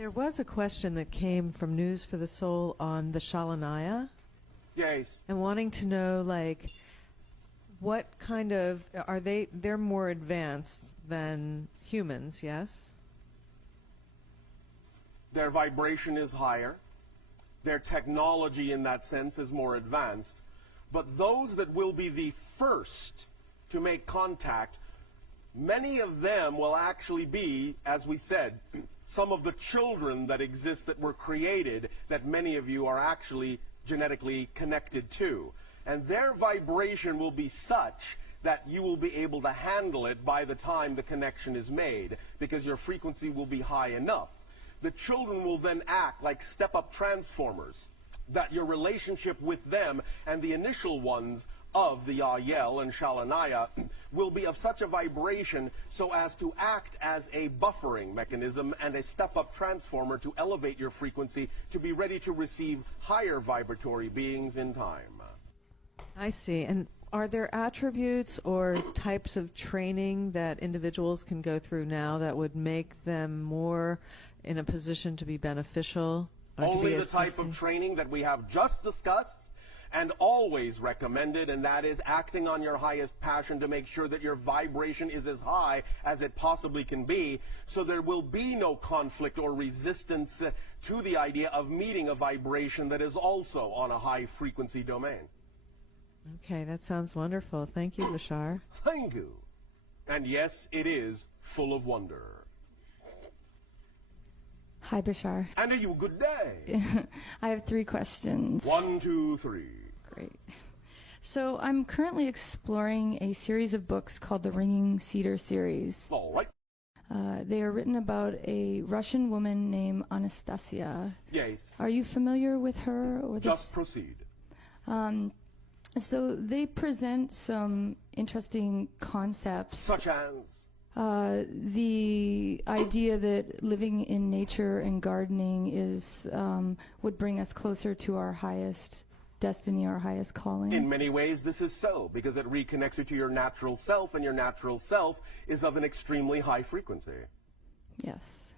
There was a question that came from News for the Soul on the Shalanaya, Yes. and wanting to know, like, what kind of, they're more advanced than humans, yes? Their vibration is higher. Their technology in that sense is more advanced. But those that will be the first to make contact, many of them will actually be, as we said, some of the children that exist that were created that many of you are actually genetically connected to. And their vibration will be such that you will be able to handle it by the time the connection is made, because your frequency will be high enough. The children will then act like step-up transformers, that your relationship with them and the initial ones of the Ya'yel and Shalanaya will be of such a vibration so as to act as a buffering mechanism and a step-up transformer to elevate your frequency to be ready to receive higher vibratory beings in time. I see. And are there attributes or types of training that individuals can go through now that would make them more in a position to be beneficial? Or Only to be the type of training that we have just discussed and always recommended, and that is acting on your highest passion to make sure that your vibration is as high as it possibly can be, so there will be no conflict or resistance to the idea of meeting a vibration that is also on a high frequency domain. Okay, that sounds wonderful. Thank you, Bashar. Thank you. And yes, it is full of wonder. Hi, Bashar. And are you a good day? I have 3 questions. 1, 2, 3. Great. So I'm currently exploring a series of books called the Ringing Cedar series. All right. They are written about a Russian woman named Anastasia. Yes. Are you familiar with her or this? Just proceed. So they present some interesting concepts. Such as? The idea that living in nature and gardening is would bring us closer to our highest destiny, our highest calling. In many ways, this is so, because it reconnects you to your natural self, and your natural self is of an extremely high frequency. Yes.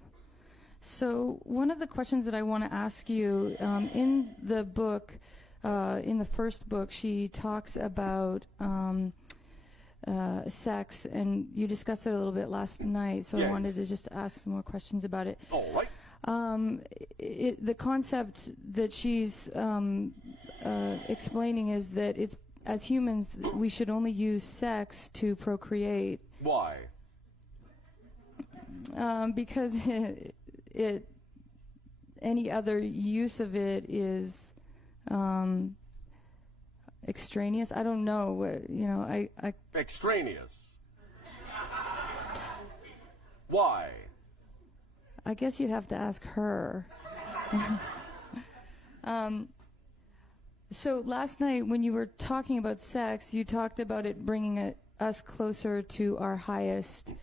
So one of the questions that I want to ask you, in the book, in the first book, she talks about sex, and you discussed it a little bit last night, so Yes. I wanted to just ask some more questions about it. All right. The concept that she's explaining is that it's, as humans, we should only use sex to procreate. Why? Because any other use of it is extraneous. I don't know. I Extraneous. Why? I guess you'd have to ask her. So last night when you were talking about sex, you talked about it bringing us closer to our highest.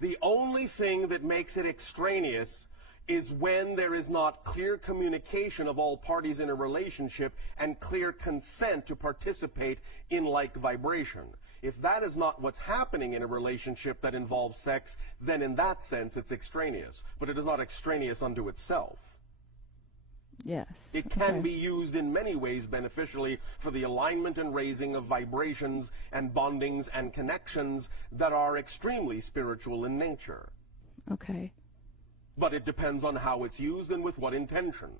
The only thing that makes it extraneous is when there is not clear communication of all parties in a relationship and clear consent to participate in like vibration. If that is not what's happening in a relationship that involves sex, then in that sense it's extraneous. But it is not extraneous unto itself. Yes. It can be used in many ways beneficially for the alignment and raising of vibrations and bondings and connections that are extremely spiritual in nature. Okay. But it depends on how it's used and with what intention.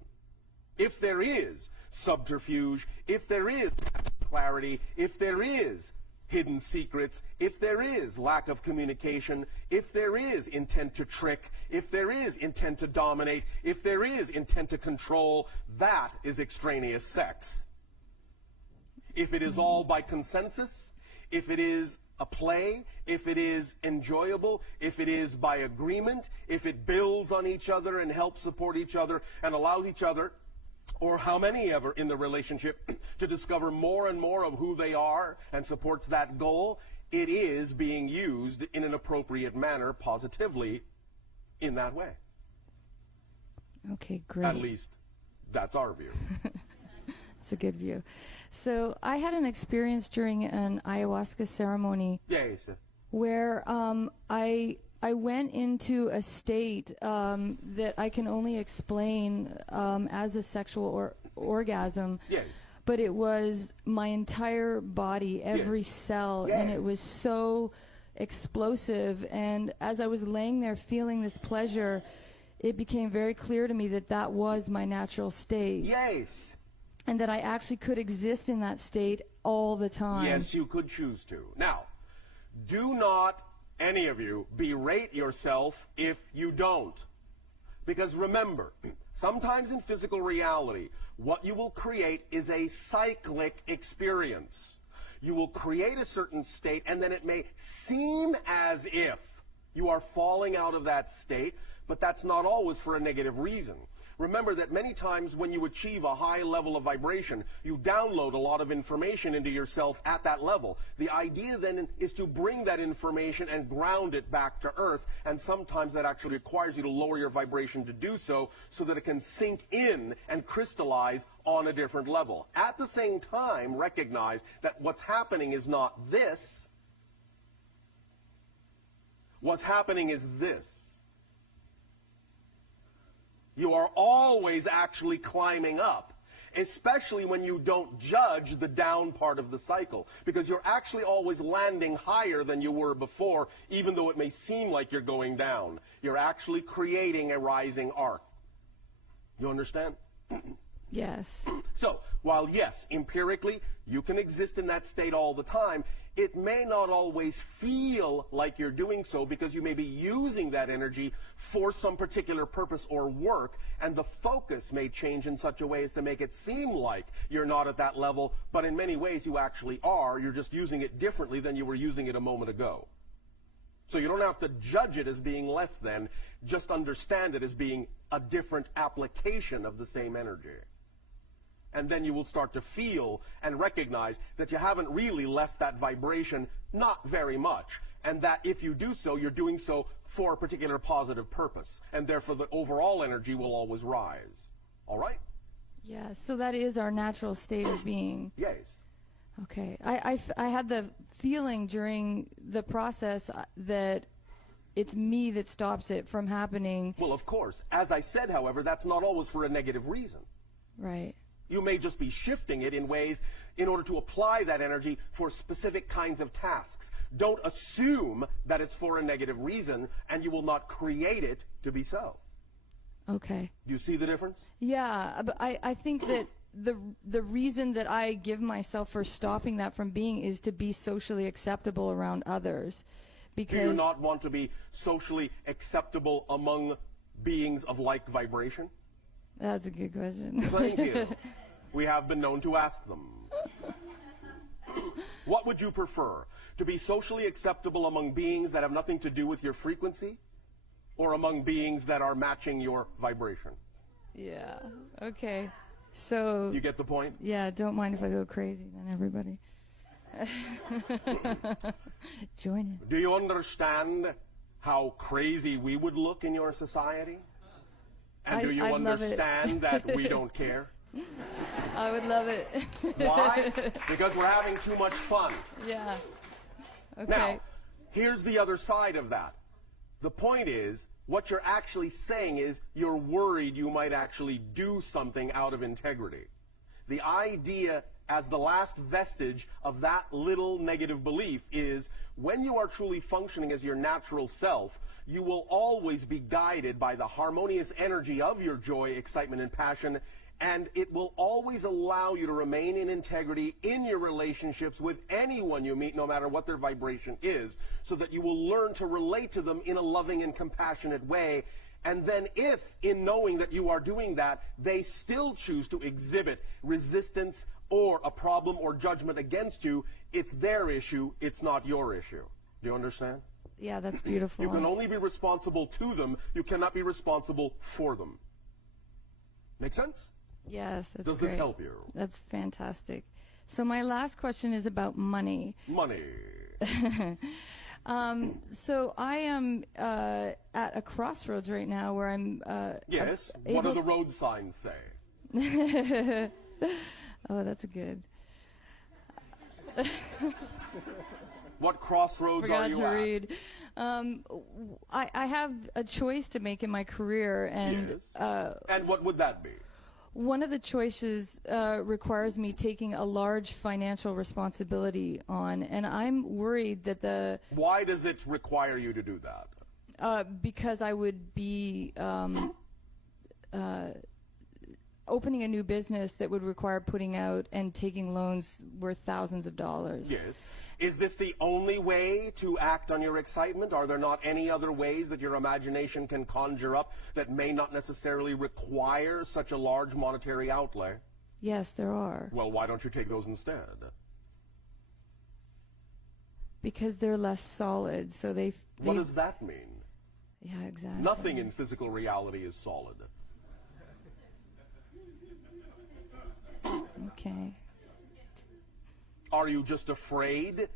If there is subterfuge, if there is clarity, if there is hidden secrets, if there is lack of communication, if there is intent to trick, if there is intent to dominate, if there is intent to control, that is extraneous sex. If it is all by consensus, if it is a play, if it is enjoyable, if it is by agreement, if it builds on each other and helps support each other and allows each other, or how many ever in the relationship, to discover more and more of who they are and supports that goal, it is being used in an appropriate manner positively in that way. Okay, great. At least that's our view. It's a good view. So I had an experience during an ayahuasca ceremony Yes. where I I went into a state that I can only explain as a sexual orgasm. Yes. But it was my entire body, every Yes. cell, Yes. and it was so explosive. And as I was laying there feeling this pleasure, it became very clear to me that that was my natural state. Yes. And that I actually could exist in that state all the time. Yes, you could choose to. Now, do not, any of you, berate yourself if you don't. Because remember, sometimes in physical reality, what you will create is a cyclic experience. You will create a certain state, and then it may seem as if you are falling out of that state, but that's not always for a negative reason. Remember that many times when you achieve a high level of vibration, you download a lot of information into yourself at that level. The idea then is to bring that information and ground it back to earth, and sometimes that actually requires you to lower your vibration to do so, so that it can sink in and crystallize on a different level. At the same time, recognize that what's happening is not this. What's happening is this. You are always actually climbing up, especially when you don't judge the down part of the cycle, because you're actually always landing higher than you were before, even though it may seem like you're going down. You're actually creating a rising arc. You understand? Yes. So, while yes, empirically, you can exist in that state all the time, it may not always feel like you're doing so because you may be using that energy for some particular purpose or work, and the focus may change in such a way as to make it seem like you're not at that level, but in many ways you actually are. You're just using it differently than you were using it a moment ago. So you don't have to judge it as being less than, just understand it as being a different application of the same energy. And then you will start to feel and recognize that you haven't really left that vibration, not very much. And that if you do so, you're doing so for a particular positive purpose. And therefore the overall energy will always rise. All right? Yes, so that is our natural state of being. Yes. Okay. I had the feeling during the process that it's me that stops it from happening. Well, of course. As I said, however, that's not always for a negative reason. Right. You may just be shifting it in ways in order to apply that energy for specific kinds of tasks. Don't assume that it's for a negative reason, and you will not create it to be so. Okay. Do you see the difference? Yeah, but I think that the reason that I give myself for stopping that from being is to be socially acceptable around others. Because Do you not want to be socially acceptable among beings of like vibration? That's a good question. Thank you. We have been known to ask them. What would you prefer? To be socially acceptable among beings that have nothing to do with your frequency, or among beings that are matching your vibration? Yeah. Okay. So. You get the point? Yeah. Don't mind if I go crazy, then, everybody. Join in. Do you understand how crazy we would look in your society? And do you I'd love it. understand that we don't care? I would love it. Why? Because we're having too much fun. Yeah. Okay. Now, here's the other side of that. The point is, what you're actually saying is you're worried you might actually do something out of integrity. The idea as the last vestige of that little negative belief is when you are truly functioning as your natural self, you will always be guided by the harmonious energy of your joy, excitement, and passion, and it will always allow you to remain in integrity in your relationships with anyone you meet, no matter what their vibration is, so that you will learn to relate to them in a loving and compassionate way. And then if, in knowing that you are doing that, they still choose to exhibit resistance or a problem or judgment against you, it's their issue, it's not your issue. Do you understand? Yeah, that's beautiful. You can only be responsible to them. You cannot be responsible for them. Make sense? Yes, that's Does great. this help you? That's fantastic. So my last question is about money. Money. So I am at a crossroads right now where I'm Yes. able. What do the road signs say? Oh, that's good. What crossroads are Forgot you to at? read. I have a choice to make in my career, and Yes. And what would that be? one of the choices requires me taking a large financial responsibility on, and I'm worried that Why does it require you to do that? because I would be opening a new business that would require putting out and taking loans worth thousands of dollars. Yes. Is this the only way to act on your excitement? Are there not any other ways that your imagination can conjure up that may not necessarily require such a large monetary outlay? Yes, there are. Well, why don't you take those instead? Because they're less solid, so What does that mean? Yeah, exactly. Nothing in physical reality is solid. Okay. Are you just afraid?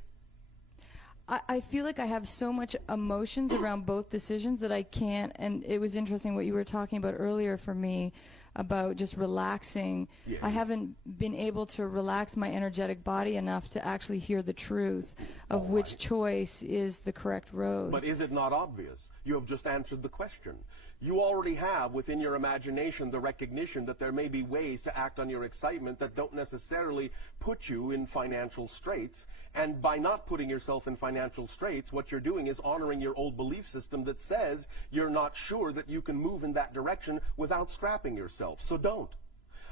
I feel like I have so much emotions around both decisions that I can't, and it was interesting what you were talking about earlier for me about just relaxing. Yes. I haven't been able to relax my energetic body enough to actually hear the truth of which choice is the correct road. But is it not obvious? You have just answered the question. You already have within your imagination the recognition that there may be ways to act on your excitement that don't necessarily put you in financial straits. And by not putting yourself in financial straits, what you're doing is honoring your old belief system that says you're not sure that you can move in that direction without strapping yourself. So don't.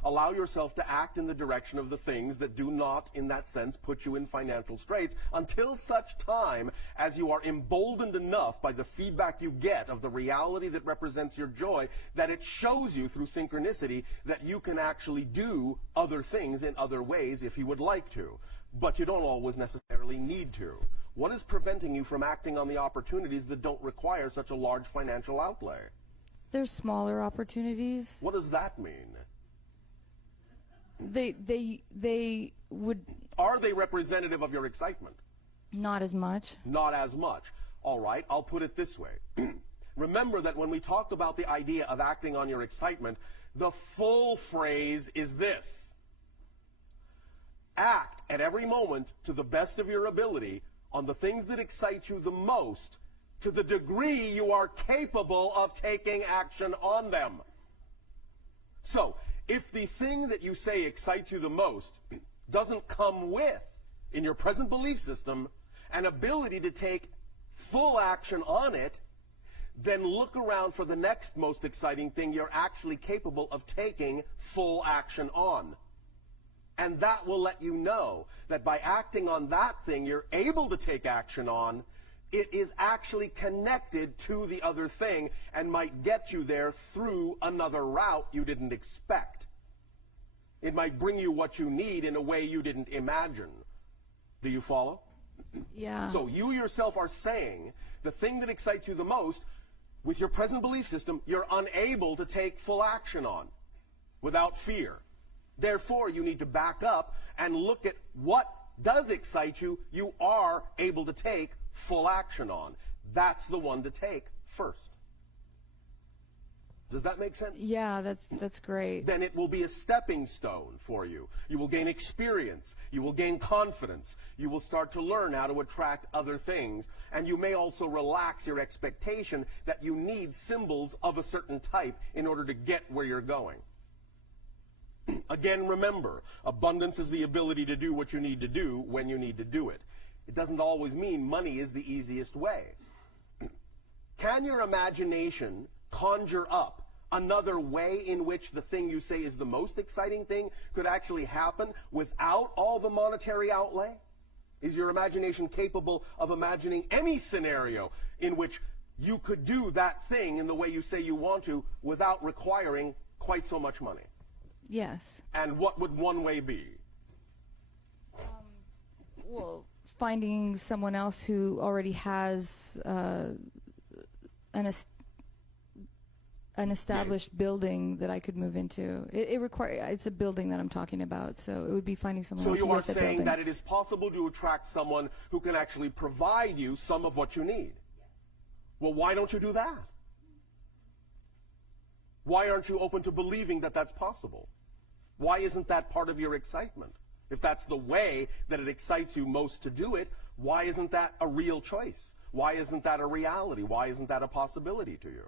Allow yourself to act in the direction of the things that do not, in that sense, put you in financial straits until such time as you are emboldened enough by the feedback you get of the reality that represents your joy that it shows you through synchronicity that you can actually do other things in other ways if you would like to. But you don't always necessarily need to. What is preventing you from acting on the opportunities that don't require such a large financial outlay? There's smaller opportunities. What does that mean? They would Are they representative of your excitement? not as much. Not as much. All right, I'll put it this way. Remember that when we talked about the idea of acting on your excitement, the full phrase is this: act at every moment to the best of your ability on the things that excite you the most to the degree you are capable of taking action on them. So, if the thing that you say excites you the most doesn't come with, in your present belief system, an ability to take full action on it, then look around for the next most exciting thing you're actually capable of taking full action on. And that will let you know that by acting on that thing you're able to take action on, it is actually connected to the other thing and might get you there through another route you didn't expect. It might bring you what you need in a way you didn't imagine. Do you follow? Yeah. So you yourself are saying the thing that excites you the most, with your present belief system, you're unable to take full action on without fear. Therefore, you need to back up and look at what does excite you, you are able to take full action on. That's the one to take first. Does that make sense? Yeah, that's great. Then it will be a stepping stone for you. You will gain experience. You will gain confidence. You will start to learn how to attract other things. And you may also relax your expectation that you need symbols of a certain type in order to get where you're going. Again, remember, abundance is the ability to do what you need to do when you need to do it. It doesn't always mean money is the easiest way. Can your imagination conjure up another way in which the thing you say is the most exciting thing could actually happen without all the monetary outlay? Is your imagination capable of imagining any scenario in which you could do that thing in the way you say you want to without requiring quite so much money? Yes. And what would one way be? Well, finding someone else who already has an established building that I could move into. It's a building that I'm talking about, so it would be finding someone else So you are with a saying building. that it is possible to attract someone who can actually provide you some of what you need. Well, why don't you do that? Why aren't you open to believing that that's possible? Why isn't that part of your excitement? If that's the way that it excites you most to do it, Why isn't that a real choice? Why isn't that a reality? Why isn't that a possibility to you?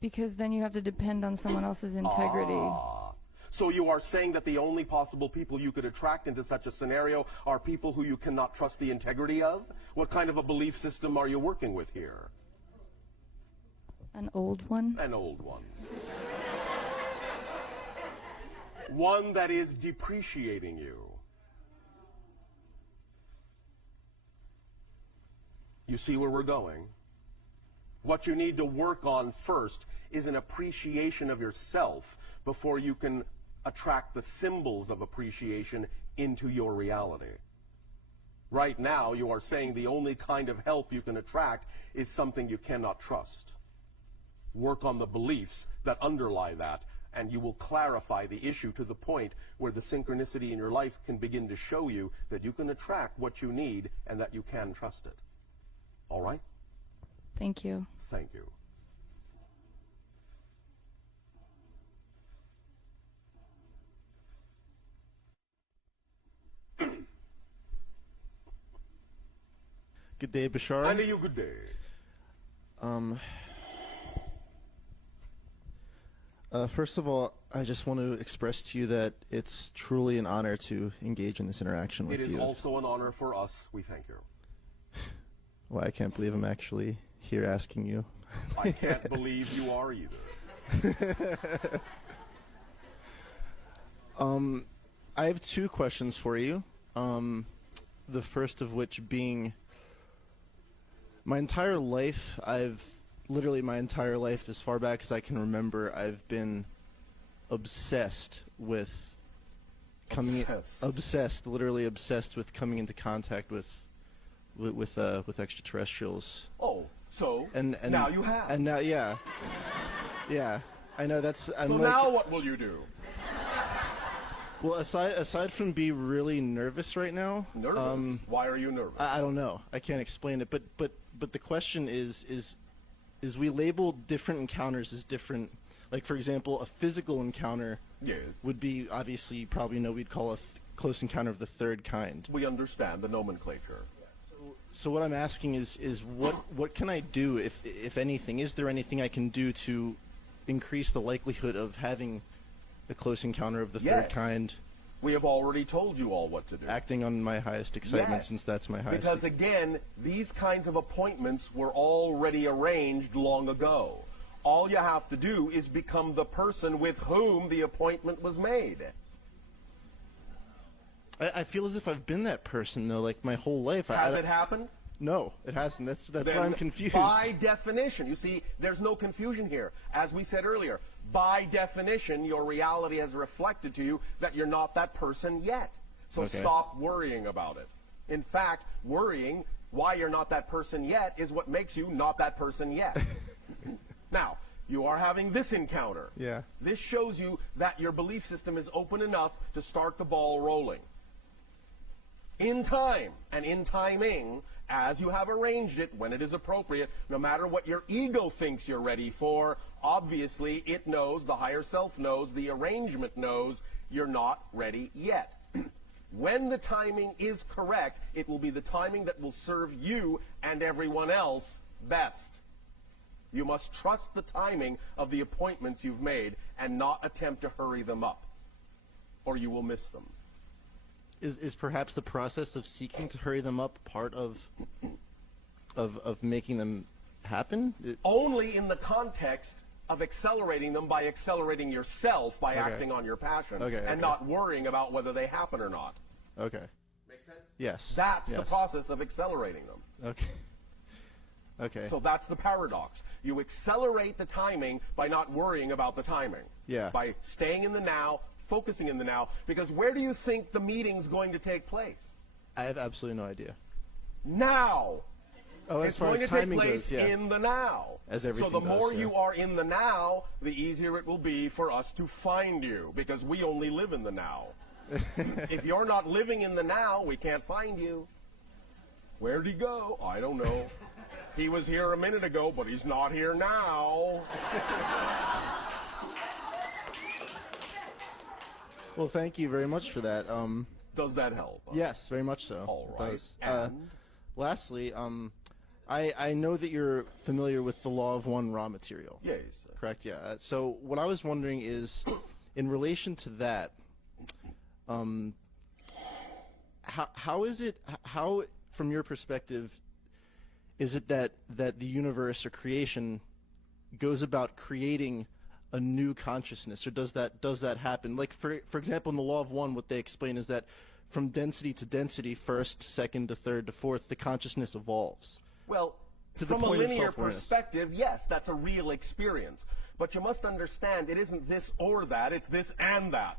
Because then you have to depend on someone else's integrity. So you are saying that the only possible people you could attract into such a scenario are people who you cannot trust the integrity of? What kind of a belief system are you working with here? An old one? An old one. One that is depreciating you. You see where we're going? What you need to work on first is an appreciation of yourself before you can attract the symbols of appreciation into your reality. Right now, you are saying the only kind of help you can attract is something you cannot trust. Work on the beliefs that underlie that, and you will clarify the issue to the point where the synchronicity in your life can begin to show you that you can attract what you need and that you can trust it. All right? Thank you. Thank you. Good day, Bashar. And you good day. First of all, I just want to express to you that it's truly an honor to engage in this interaction with you. It is also an honor for us. We thank you. Well, I can't believe I'm actually here asking you. I can't believe you are either. I have two questions for you. The first of which being, my entire life, literally my entire life, as far back as I can remember, I've been obsessed with literally obsessed with coming into contact with extraterrestrials. Oh, so And now you have. And now, yeah, I know that's. I'm so like, now what will you do? well, aside from be really nervous right now. Nervous? Why are you nervous? I don't know. I can't explain it. But the question is we label different encounters as different. Like, for example, a physical encounter Yes. would be, obviously, you probably know, we'd call a close encounter of the third kind. We understand the nomenclature. So what I'm asking is what can I do, if anything? Is there anything I can do to increase the likelihood of having a close encounter of the third Yes. kind? We have already told you all what to do. Acting on my highest excitement, Yes. since that's my highest. Because again, these kinds of appointments were already arranged long ago. All you have to do is become the person with whom the appointment was made. I feel as if I've been that person though, like my whole life. Has it happened? No, it hasn't. That's why Then I'm confused. By definition, you see, there's no confusion here. As we said earlier, by definition, your reality has reflected to you that you're not that person yet. So Okay. stop worrying about it. In fact, worrying why you're not that person yet is what makes you not that person yet. Now, you are having this encounter. Yeah. This shows you that your belief system is open enough to start the ball rolling. In time and in timing, as you have arranged it, when it is appropriate, no matter what your ego thinks you're ready for, obviously it knows, the higher self knows, the arrangement knows, you're not ready yet. When the timing is correct, it will be the timing that will serve you and everyone else best. You must trust the timing of the appointments you've made and not attempt to hurry them up, or you will miss them. Is perhaps the process of seeking to hurry them up part of making them happen? Only in the context of accelerating them by accelerating yourself by Okay. acting on your passion Okay. and not worrying about whether they happen or not. Okay. Make sense? Yes. That's the Yes. process of accelerating them. Okay. Okay. So that's the paradox. You accelerate the timing by not worrying about the timing. Yeah. By staying in the now, focusing in the now, because where do you think the meeting's going to take place? I have absolutely no idea. Now. Oh, as It's far going as to take timing place goes, yeah. in the now. As so everything the does, more yeah. you are in the now, the easier it will be for us to find you, because we only live in the now. If you're not living in the now, we can't find you. Where'd he go? I don't know. He was here a minute ago, but he's not here now. Well, thank you very much for that. Does that help? Yes, very much so. All It right. does. And lastly, I know that you're familiar with the law of one raw material. Yes. Correct. Yeah. So what I was wondering is, in relation to that, how is it? How, from your perspective, is it that the universe or creation goes about creating a new consciousness, or does that happen? Like for example, in the law of one, what they explain is that from density to density, first, second to third to fourth, the consciousness evolves. Well, To the from a point of linear self-awareness. perspective, yes, that's a real experience. But you must understand, it isn't this or that, it's this and that.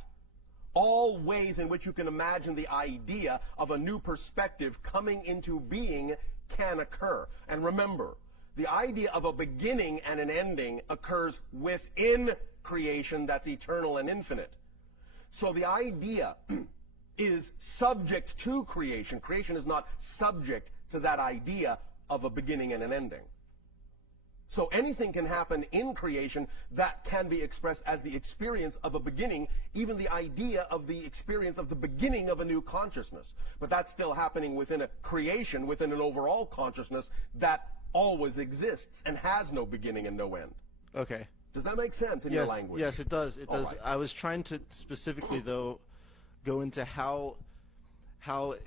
All ways in which you can imagine the idea of a new perspective coming into being can occur. And remember, the idea of a beginning and an ending occurs within creation that's eternal and infinite. So the idea is subject to creation. Creation is not subject to that idea of a beginning and an ending. So anything can happen in creation that can be expressed as the experience of a beginning, even the idea of the experience of the beginning of a new consciousness. But that's still happening within a creation, within an overall consciousness that always exists and has no beginning and no end. Okay. Does that make sense in your language? Yes, it does. It All does. right. I was trying to specifically, though, go into how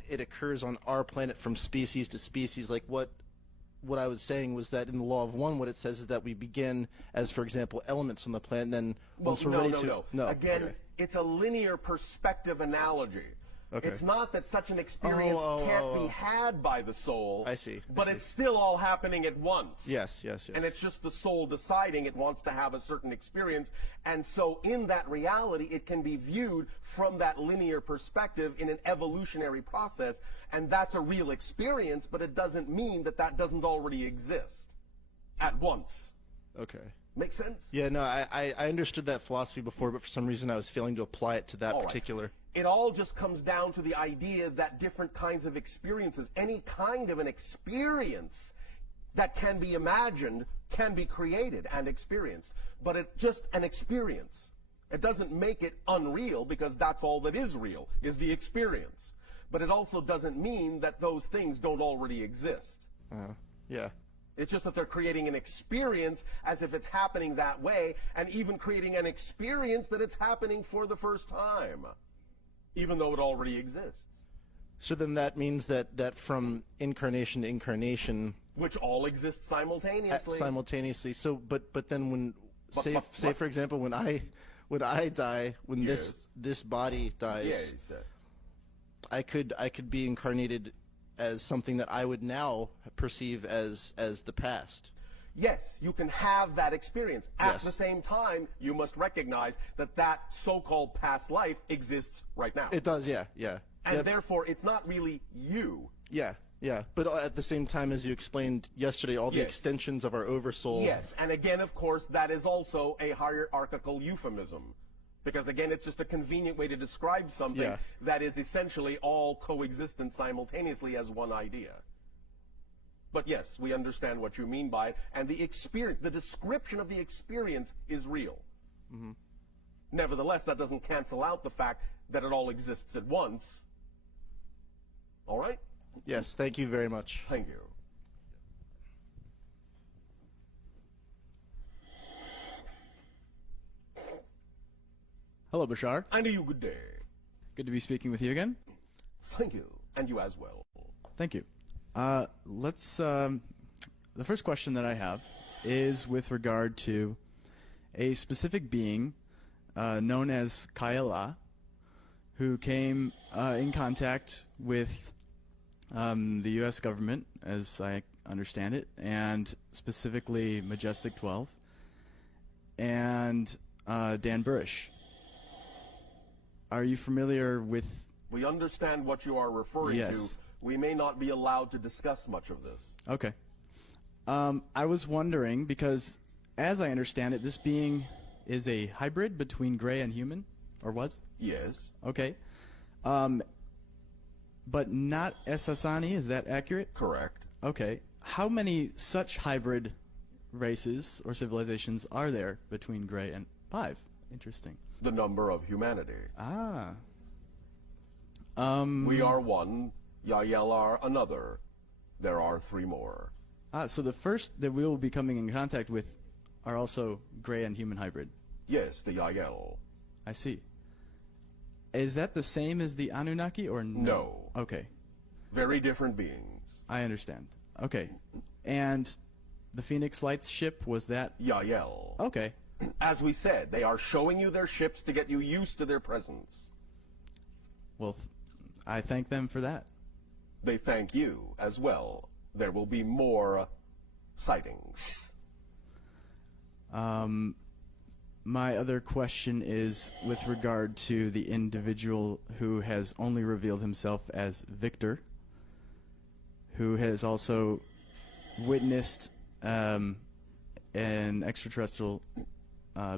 it occurs on our planet from species to species. Like what I was saying was that in the law of one, what it says is that we begin as, for example, elements on the planet, and then once we're ready to... No. Again, Okay. it's a linear perspective analogy. Okay. It's not that such an experience can't be had by the soul. I see. But it's still all happening at once. Yes. And it's just the soul deciding it wants to have a certain experience. And so in that reality, it can be viewed from that linear perspective in an evolutionary process. And that's a real experience, but it doesn't mean that that doesn't already exist at once. Okay. Make sense? Yeah, no, I understood that philosophy before, but for some reason I was failing to apply it to that All right. particular... It all just comes down to the idea that different kinds of experiences, any kind of an experience that can be imagined, can be created and experienced. But it's just an experience. It doesn't make it unreal, because that's all that is real, is the experience. But it also doesn't mean that those things don't already exist. Yeah. It's just that they're creating an experience as if it's happening that way, and even creating an experience that it's happening for the first time, even though it already exists. So then that means that from incarnation to incarnation... Which all exists simultaneously. Simultaneously. So, but then when, say but- for example, when I die, when Yes. this body dies, Yes. I could be incarnated as something that I would now perceive as the past. Yes, you can have that experience. At Yes. the same time, you must recognize that that so-called past life exists right now. It does, yeah. And therefore, it's not really you. Yeah. But at the same time, as you explained yesterday, all the Yes. extensions of our oversoul. Yes, and again, of course, that is also a hierarchical euphemism. Because again, it's just a convenient way to describe something Yeah. that is essentially all coexistent simultaneously as one idea. But yes, we understand what you mean by it, and the experience, the description of the experience is real. Mm-hmm. Nevertheless, that doesn't cancel out the fact that it all exists at once. All right? Yes, thank you very much. Thank you. Hello, Bashar. And to you, good day. Good to be speaking with you again. Thank you. And you as well. Thank you. The first question that I have is with regard to a specific being known as Kaela, who came in contact with the U.S. government, as I understand it, and specifically Majestic 12, and Dan Burish. Are you familiar with... We understand what you are referring Yes. to. We may not be allowed to discuss much of this. Okay. I was wondering, because as I understand it, this being is a hybrid between gray and human, or was? Yes. Okay. But not Esasani, is that accurate? Correct. Okay. How many such hybrid races or civilizations are there between gray and 5? Interesting. The number of humanity. Ah. We are one, Yael are another. There are 3 more. So the first that we will be coming in contact with are also gray and human hybrid. Yes, the Yael. I see. Is that the same as the Anunnaki or no? No. Okay, Very different beings. I understand. Okay, and the Phoenix Lights ship, was that? Yael. Okay, As we said, they are showing you their ships to get you used to their presence. well, I thank them for that. They thank you as well. There will be more sightings. My other question is with regard to the individual who has only revealed himself as Victor, who has also witnessed an extraterrestrial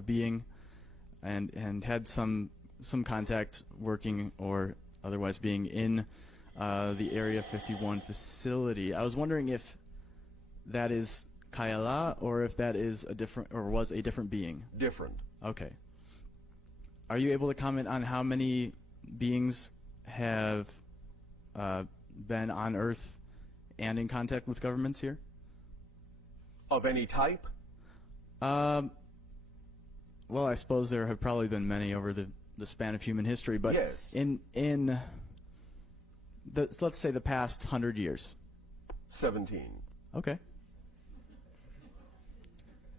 being and had some contact working or otherwise being in the Area 51 facility. I was wondering if that is Kaela or if that is a different or was a different being. Different. Okay. Are you able to comment on how many beings have been on Earth and in contact with governments here? Of any type? Well, I suppose there have probably been many over the span of human history, but Yes. in let's say the past 100 years. 17. Okay.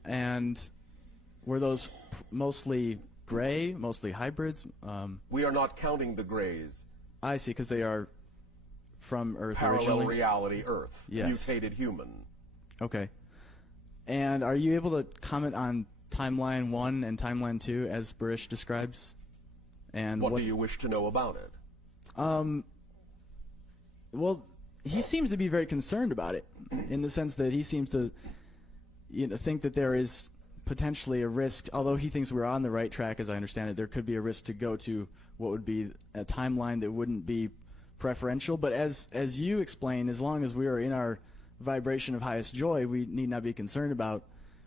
And were those mostly gray, mostly hybrids? We are not counting the grays. I see, because they are from Earth Parallel originally. reality Earth. Yes. Mutated human. Okay. And are you able to comment on Timeline 1 and Timeline 2 as Barish describes? And What do you wish to know about it? Well, he seems to be very concerned about it, in the sense that he seems to think that there is potentially a risk, although he thinks we're on the right track, as I understand it, there could be a risk to go to what would be a timeline that wouldn't be preferential. But as you explain, as long as we are in our vibration of highest joy, we need not be concerned about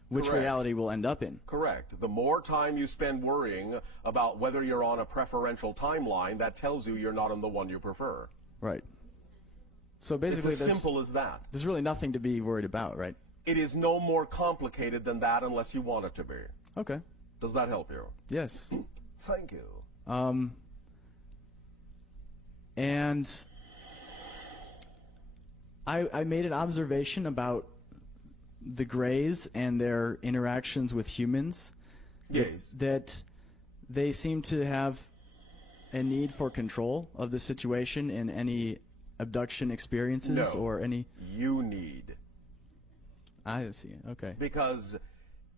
which Correct. reality we'll end up in. Correct. The more time you spend worrying about whether you're on a preferential timeline, that tells you you're not on the one you prefer. Right. So It's basically, as simple as that. there's really nothing to be worried about, right? It is no more complicated than that unless you want it to be. Okay. Does that help you? Yes. Thank you. And I made an observation about the Greys and their interactions with humans. Yes. That they seem to have a need for control of the situation in any abduction experiences No. or any. You need. I see. Okay. Because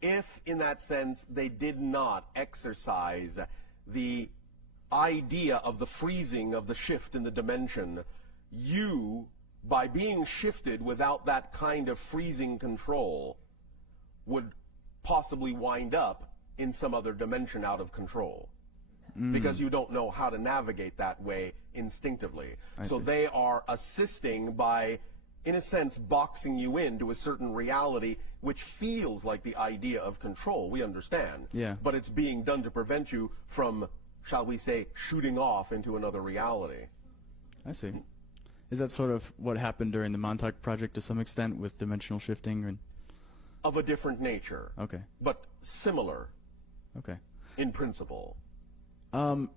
if, in that sense, they did not exercise the idea of the freezing of the shift in the dimension, you, by being shifted without that kind of freezing control, would possibly wind up in some other dimension out of control. Because you don't know how to navigate that way instinctively. So see. they are assisting by, in a sense, boxing you into a certain reality which feels like the idea of control. We understand. Yeah. But it's being done to prevent you from, shall we say, shooting off into another reality. I see. Is that sort of what happened during the Montauk Project to some extent with dimensional shifting? And Of a different nature. okay. But similar Okay. in principle. And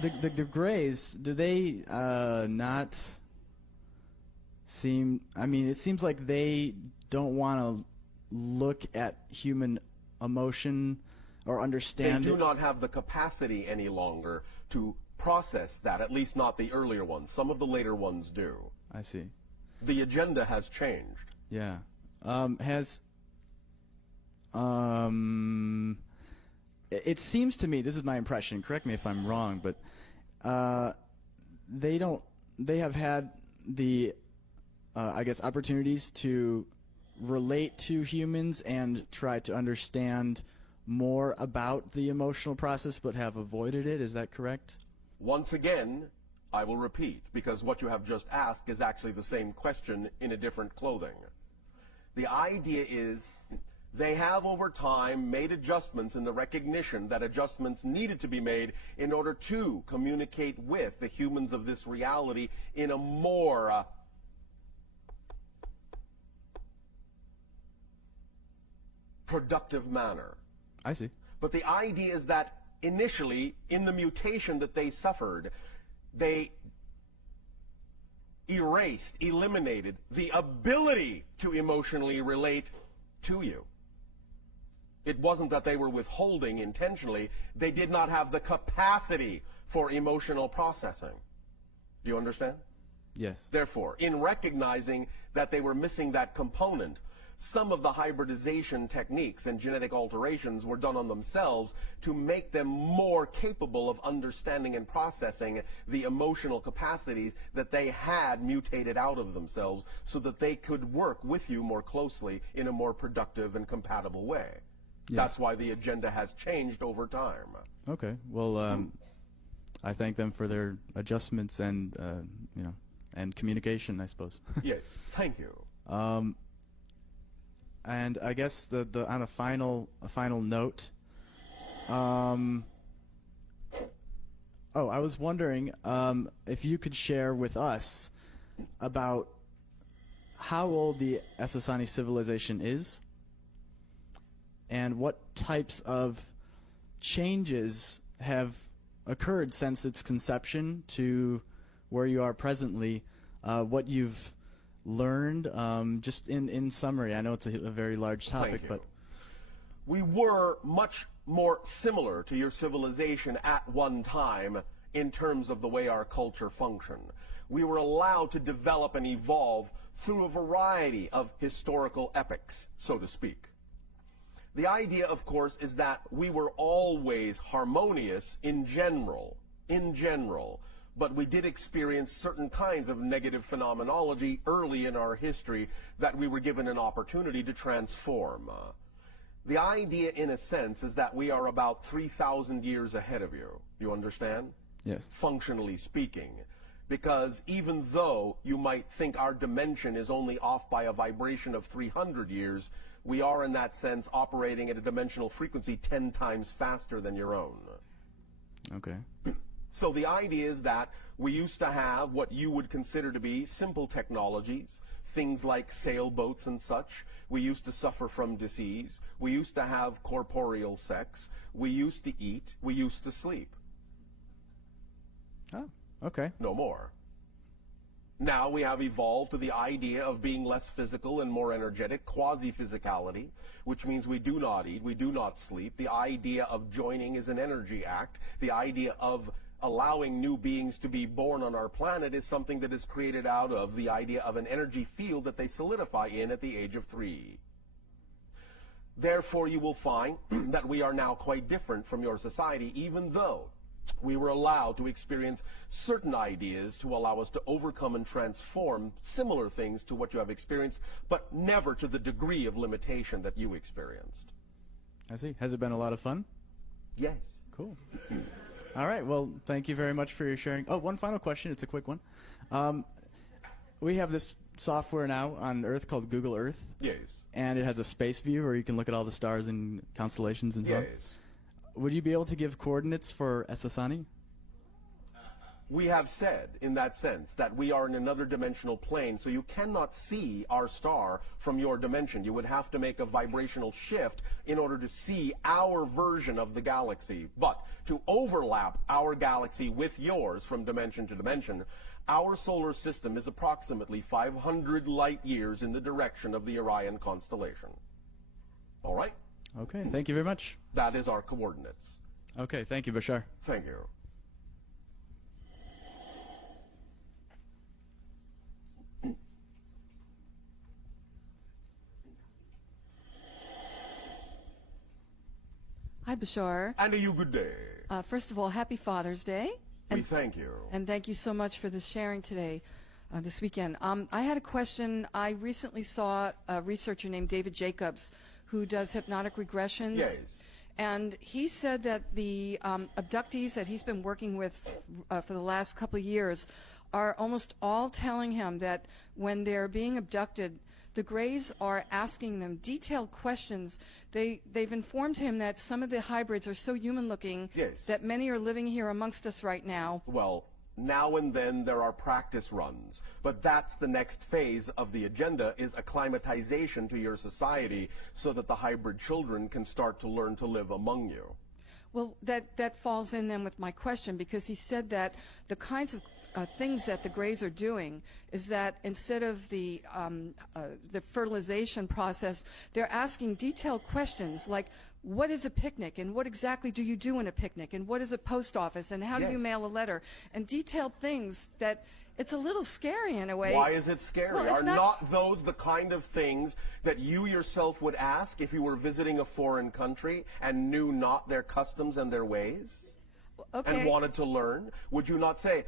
the Greys, do they not seem? I mean, it seems like they don't want to look at human emotion or They understand do it. not have the capacity any longer to process that, at least not the earlier ones. Some of the later ones do. I see. The agenda has changed. Yeah. It seems to me, this is my impression, correct me if I'm wrong, but they have had the, I guess, opportunities to relate to humans and try to understand more about the emotional process, but have avoided it. Is that correct? Once again, I will repeat, because what you have just asked is actually the same question in a different clothing. The idea is They have over time made adjustments in the recognition that adjustments needed to be made in order to communicate with the humans of this reality in a more productive manner. I see. But the idea is that initially, in the mutation that they suffered, they eliminated the ability to emotionally relate to you. It wasn't that they were withholding intentionally. They did not have the capacity for emotional processing. Do you understand? Yes. Therefore, in recognizing that they were missing that component, some of the hybridization techniques and genetic alterations were done on themselves to make them more capable of understanding and processing the emotional capacities that they had mutated out of themselves so that they could work with you more closely in a more productive and compatible way. Yes. That's why the agenda has changed over time. Okay. Well, I thank them for their adjustments and and communication, I suppose. Yes, thank you. And I guess the on a final note, I was wondering if you could share with us about how old the Essassani civilization is, and what types of changes have occurred since its conception to where you are presently, what you've learned, just in summary. I know it's a very large topic, Thank you. but we were much more similar to your civilization at one time in terms of the way our culture functioned. We were allowed to develop and evolve through a variety of historical epics, so to speak. The idea, of course, is that we were always harmonious in general, but we did experience certain kinds of negative phenomenology early in our history that we were given an opportunity to transform. The idea, in a sense, is that we are about 3,000 years ahead of you. You understand? yes. Functionally speaking. Because even though you might think our dimension is only off by a vibration of 300 years, we are in that sense operating at a dimensional frequency 10 times faster than your own. Okay. So the idea is that we used to have what you would consider to be simple technologies, things like sailboats and such. We used to suffer from disease. We used to have corporeal sex. We used to eat. We used to sleep. Oh, okay. No more. Now we have evolved to the idea of being less physical and more energetic, quasi-physicality, which means we do not eat, we do not sleep. The idea of joining is an energy act. The idea of allowing new beings to be born on our planet is something that is created out of the idea of an energy field that they solidify in at the age of 3. Therefore, you will find that we are now quite different from your society, even though we were allowed to experience certain ideas to allow us to overcome and transform similar things to what you have experienced, but never to the degree of limitation that you experienced. I see. Has it been a lot of fun? Yes. Cool. All right. Well, thank you very much for your sharing. Oh, one final question. It's a quick one. We have this software now on Earth called Google Earth. Yes. And it has a space view where you can look at all the stars and constellations and so on. Yes. Would you be able to give coordinates for Essassani? We have said, in that sense, that we are in another dimensional plane, so you cannot see our star from your dimension. You would have to make a vibrational shift in order to see our version of the galaxy. But to overlap our galaxy with yours from dimension to dimension, our solar system is approximately 500 light years in the direction of the Orion constellation. All right? Okay. Thank you very much. That is our coordinates. Okay. Thank you, Bashar. Thank you. Hi, Bashar. And a you good day. First of all, happy Father's Day. We thank you. And thank you so much for the sharing today, this weekend. I had a question. I recently saw a researcher named David Jacobs who does hypnotic regressions. Yes. And he said that the abductees that he's been working with for the last couple of years are almost all telling him that when they're being abducted, the Greys are asking them detailed questions. They've informed him that some of the hybrids are so human-looking Yes. that many are living here amongst us right now. Well, now and then there are practice runs, but that's the next phase of the agenda, is acclimatization to your society so that the hybrid children can start to learn to live among you. Well, that falls in then with my question, because he said that the kinds of things that the Greys are doing is that instead of the fertilization process, they're asking detailed questions like, what is a picnic, and what exactly do you do in a picnic, and what is a post office, and how do you Yes. mail a letter, and detailed things that it's a little scary in a way. Why is it scary? Well, it's Are not those the kind of things that you yourself would ask if you were visiting a foreign country and knew not their customs and their ways? Okay. And wanted to learn? Would you not say,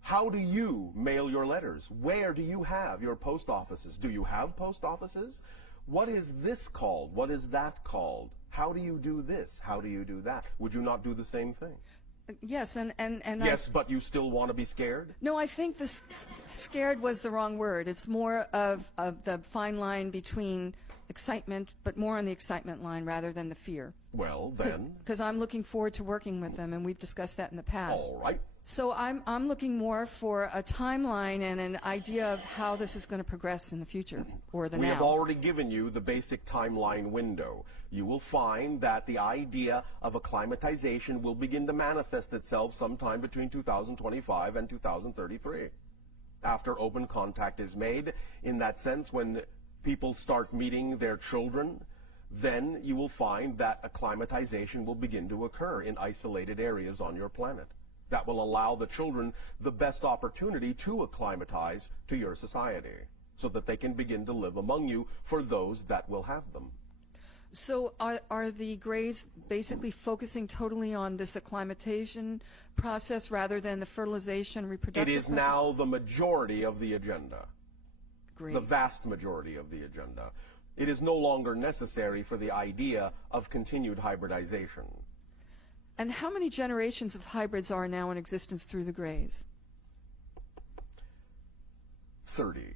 how do you mail your letters? Where do you have your post offices? Do you have post offices? What is this called? What is that called? How do you do this? How do you do that? Would you not do the same thing? Yes, and Yes, but you still want to be scared? No, I think the scared was the wrong word. It's more of the fine line between excitement, but more on the excitement line rather than the fear. Well, then, Because I'm looking forward to working with them, and we've discussed that in the past. all right. So I'm looking more for a timeline and an idea of how this is going to progress in the future or the We now. have already given you the basic timeline window. You will find that the idea of acclimatization will begin to manifest itself sometime between 2025 and 2033. After open contact is made, in that sense, when people start meeting their children, then you will find that acclimatization will begin to occur in isolated areas on your planet. That will allow the children the best opportunity to acclimatize to your society so that they can begin to live among you for those that will have them. So are the Greys basically focusing totally on this acclimatization process rather than the fertilization, It reproductive is process? now the majority of the agenda, Great. the vast majority of the agenda. It is no longer necessary for the idea of continued hybridization. And how many generations of hybrids are now in existence through the Greys? 30.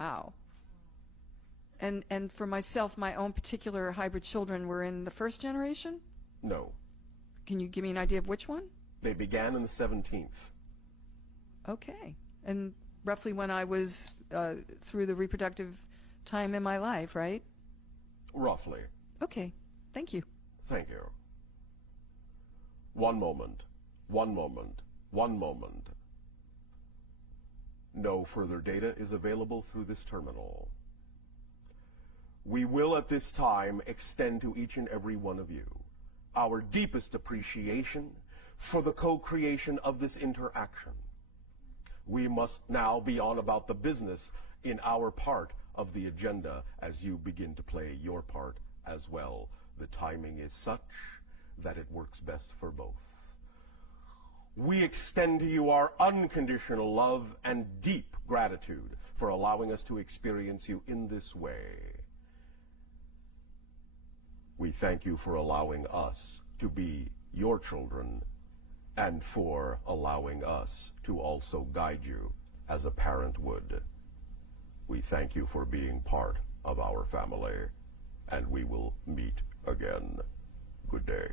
Wow. And for myself, my own particular hybrid children were in the first generation? No. Can you give me an idea of which one? They began in the 17th. Okay. And roughly when I was through the reproductive time in my life, right? Roughly. Okay. Thank you. Thank you. One moment. One moment. One moment. No further data is available through this terminal. We will at this time extend to each and every one of you our deepest appreciation for the co-creation of this interaction. We must now be on about the business in our part of the agenda as you begin to play your part as well. The timing is such that it works best for both. We extend to you our unconditional love and deep gratitude for allowing us to experience you in this way. We thank you for allowing us to be your children and for allowing us to also guide you as a parent would. We thank you for being part of our family, and we will meet again. Good day.